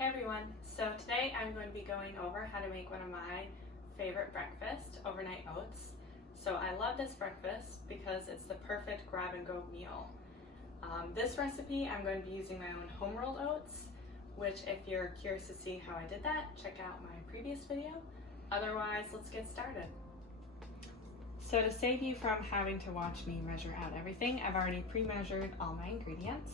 Hey everyone, so today I'm going to be going over how to make one of my favorite breakfasts, overnight oats. So I love this breakfast because it's the perfect grab and go meal. This recipe I'm going to be using my own home rolled oats, which if you're curious to see how I did that, check out my previous video. Otherwise, let's get started. So to save you from having to watch me measure out everything, I've already pre-measured all my ingredients.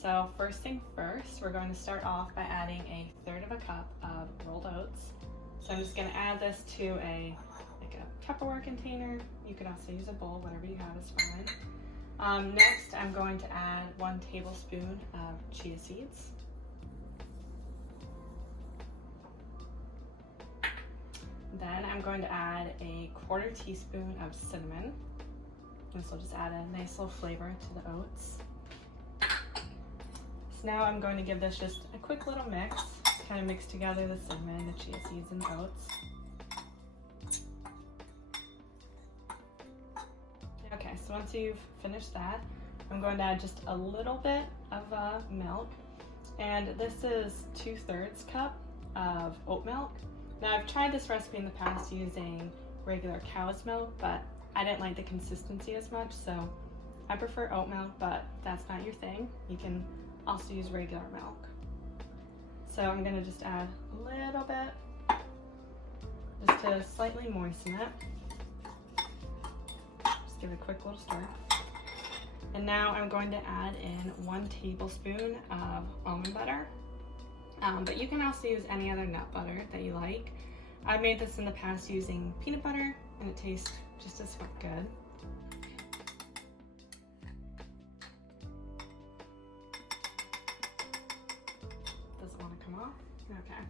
So first thing first, we're going to start off by adding 1/3 of a cup of rolled oats. So I'm just going to add this to a Tupperware container. You could also use a bowl, whatever you have is fine. Next, I'm going to add 1 tablespoon of chia seeds. Then I'm going to add 1/4 teaspoon of cinnamon. This will just add a nice little flavor to the oats. So now I'm going to give this just a quick little mix, kind of mix together the cinnamon, the chia seeds, and the oats. Okay, so once you've finished that, I'm going to add just a little bit of milk. And this is 2/3 cup of oat milk. Now I've tried this recipe in the past using regular cow's milk, but I didn't like the consistency as much, so I prefer oat milk, but if that's not your thing, you can also use regular milk. So I'm gonna just add a little bit, just to slightly moisten it. Just give it a quick little stir. And now I'm going to add in 1 tablespoon of almond butter. But you can also use any other nut butter that you like. I've made this in the past using peanut butter, and it tastes just as good. Doesn't want to come off? Okay.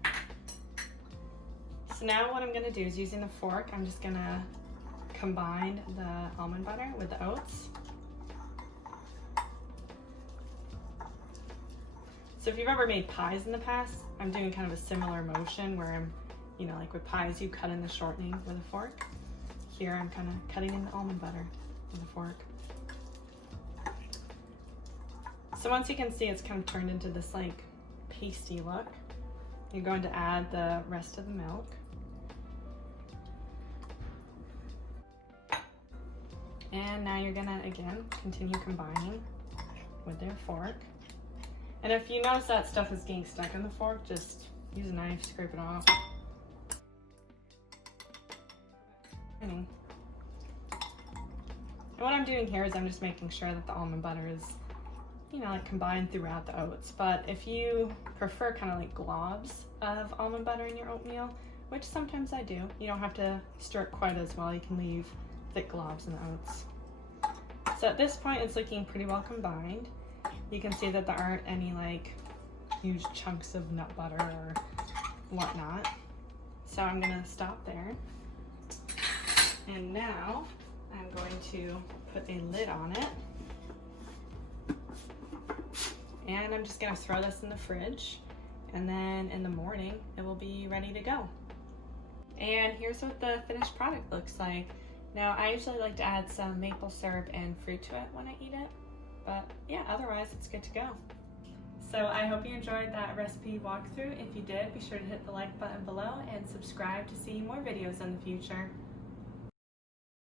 So now what I'm going to do is, using the fork, I'm just going to combine the almond butter with the oats. So if you've ever made pies in the past, I'm doing kind of a similar motion where I'm, like with pies, you cut in the shortening with a fork. Here I'm kind of cutting in the almond butter with a fork. So once you can see it's kind of turned into this like pasty look, you're going to add the rest of the milk. And now you're gonna, again, continue combining with their fork. And if you notice that stuff is getting stuck in the fork, just use a knife, scrape it off. And what I'm doing here is I'm just making sure that the almond butter is, like combined throughout the oats. But if you prefer kind of like globs of almond butter in your oatmeal, which sometimes I do, you don't have to stir it quite as well. You can leave thick globs in the oats. So at this point, it's looking pretty well combined. You can see that there aren't any like huge chunks of nut butter or whatnot. So I'm gonna stop there. And now I'm going to put a lid on it. And I'm just gonna throw this in the fridge. And then in the morning, it will be ready to go. And here's what the finished product looks like. Now, I usually like to add some maple syrup and fruit to it when I eat it. But yeah, otherwise it's good to go. So I hope you enjoyed that recipe walkthrough. If you did, be sure to hit the like button below and subscribe to see more videos in the future.